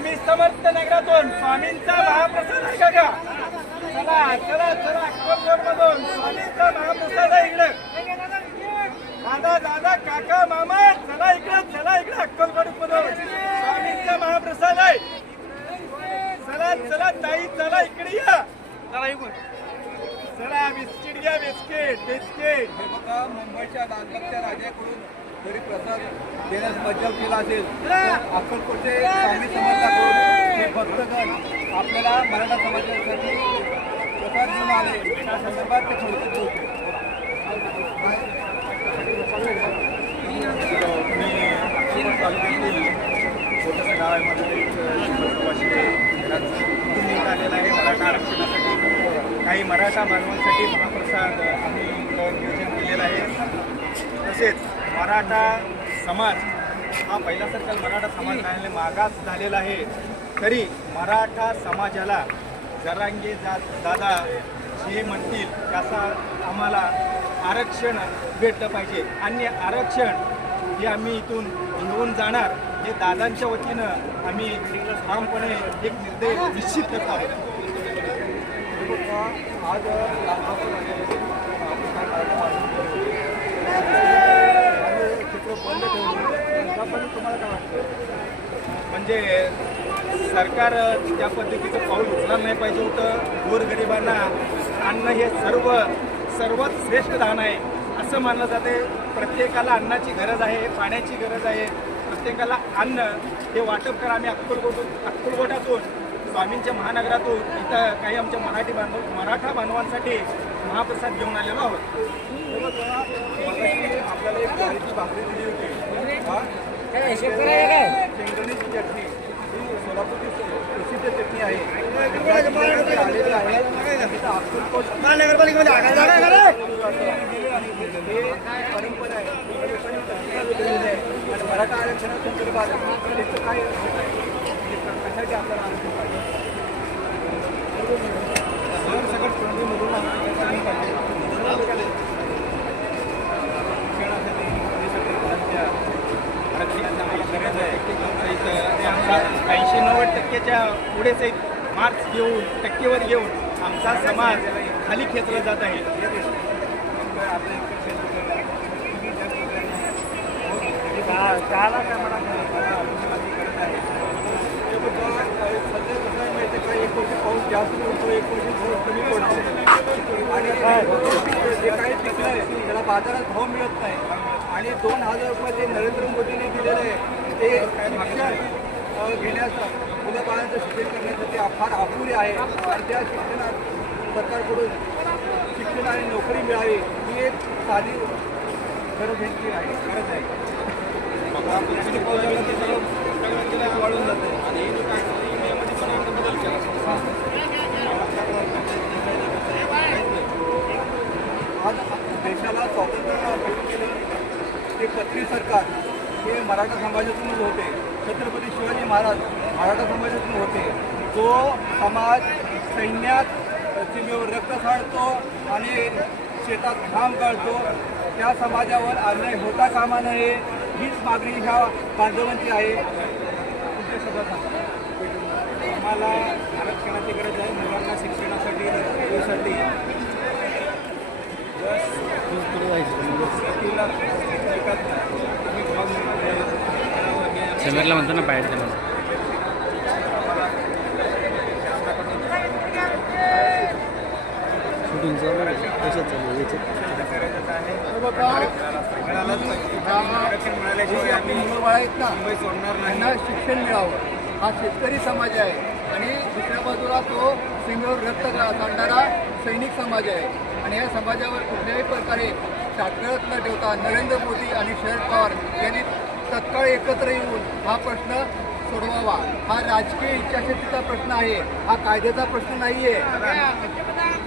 स्वामी समर्थ नगरातून स्वामींचा महाप्रसाद आहे का चला चला चला अक्कलकोट मधून स्वामींचा महाप्रसाद आहे इकडे. दादा दादा काका मामा चला इकडे चला इकडे अक्कलकोट मधून स्वामींचा महाप्रसाद आहे. चला चला ताई चला इकडे या. चला इकडून. चला बिस्किट घ्या बिस्किट बिस्किट. हे बघा मुंबईच्या दानपत्या राजाकडून जरी प्रसाद देण्यास मज्जाव केला असेल अक्कलकोटचे स्वामी समर्थाकडून हे आपल्याला मराठा समाजासाठी प्रसाद घेऊन आले त्या संदर्भात ते थोडक्यात होते छोटंसं गाव आहे माझं एक प्रवासी आहे मराठा आरक्षणासाठी काही मराठा मानवांसाठी महाप्रसाद आम्ही नियोजन केलेलं आहे. तसेच मराठा समाज हा पहिला सर्कल मराठा समाज झालेला मागास झालेला आहे. तरी मराठा समाजाला जरांगे जा दादा जे म्हणतील त्याचा आम्हाला आरक्षण भेटलं पाहिजे. आणि आरक्षण हे आम्ही इथून घेऊन जाणार हे दादांच्या वतीनं आम्ही ठामपणे एक निर्णय निश्चित करत आहोत. आज चित्र बंद ठेवलं तुम्हाला काय वाटतं म्हणजे सरकार त्या पद्धतीचं पाऊल उचलायला नाही पाहिजे होतं. गोरगरिबांना अन्न हे सर्व सर्वात श्रेष्ठ दान आहे असं मानलं जाते. प्रत्येकाला अन्नाची गरज आहे पाण्याची गरज आहे. प्रत्येकाला अन्न हे वाटप करा. आम्ही अक्कलकोटून अक्कलकोटातून स्वामींच्या महानगरातून इथं काही आमच्या मराठी बांधव मराठा बांधवांसाठी महाप्रसाद घेऊन आलेलो आहोत. आपल्याला एक भाकरी दिली होती? शेंगदाण्याची चटणी. ही सोलापूरची प्रसिद्ध चटणी आहे. आलेली आहे तिथं अक्कलकोट हे परंपरा आहे आणि मराठा आरक्षणासंदर्भात त्याचं काय कशाची आपल्याला आरक्षण पाहिजे सरसकट प्रणालीमधून आरक्षण पाहिजे शिक्षणासाठी देशातील मुलांच्या आरक्षणाची आम्हाला गरज आहे इथं ते आमचा ऐंशी नव्वद टक्क्याच्या पुढेच मार्क्स घेऊन टक्केवर घेऊन आमचा समाज खाली खेचला जात आहे. या सध्या कसं आहे का एक वर्षी पाऊस जास्त पडतो एक वर्षी पाऊस कमी पडतो आणि जे काही पिकलं आहे त्याला बाजारात भाव मिळत नाही. आणि दोन हजार रुपये जे नरेंद्र मोदींनी दिलेलं आहे ते शिक्षण अ, घेण्यास मुलं बाळांचं शिक्षण करण्यासाठी फार अपुरे आहे आणि त्या शिक्षणात सरकारकडून शिक्षण आणि नोकरी मिळावी ही एक साधी गरज यांची आहे गरज आहे ते वाढून जातं आणि बदल केला. आज देशाला स्वातंत्र्य भेटून गेलं ते पत्री सरकार हे मराठा समाजातूनच होते छत्रपती शिवाजी महाराज मराठा समाजातून होते. तो समाज सैन्यात सीमेवर रक्त साडतो आणि शेतात घाम काढतो त्या समाजावर अन्याय होता कामा नये हीच मागणी ह्या बांधवांची आहे. तुमच्या सभा आम्हाला आरक्षणाची गरज आहे मुलांना शिक्षणासाठी नोकरीसाठी समीरला म्हणतो ना बाहेर त्याला शूटिंग चालू आहे कशात चालू आहे याच्यात आरक्षण मिळाल्याशिवाय आम्ही म्हणतो ना मुंबई सोडणार नाही त्यांना शिक्षण मिळावं हा शेतकरी समाज आहे आणि दुसऱ्या बाजूला तो सीमेवर रक्त गा- काढणारा सैनिक समाज आहे आणि या समाजावर कुठल्याही प्रकारे साखळत न ठेवता नरेंद्र मोदी आणि शरद पवार यांनी तत्काळ एकत्र येऊन हा प्रश्न सोडवावा. हा राजकीय इच्छाशक्तीचा प्रश्न आहे. हा कायद्याचा प्रश्न नाही आहे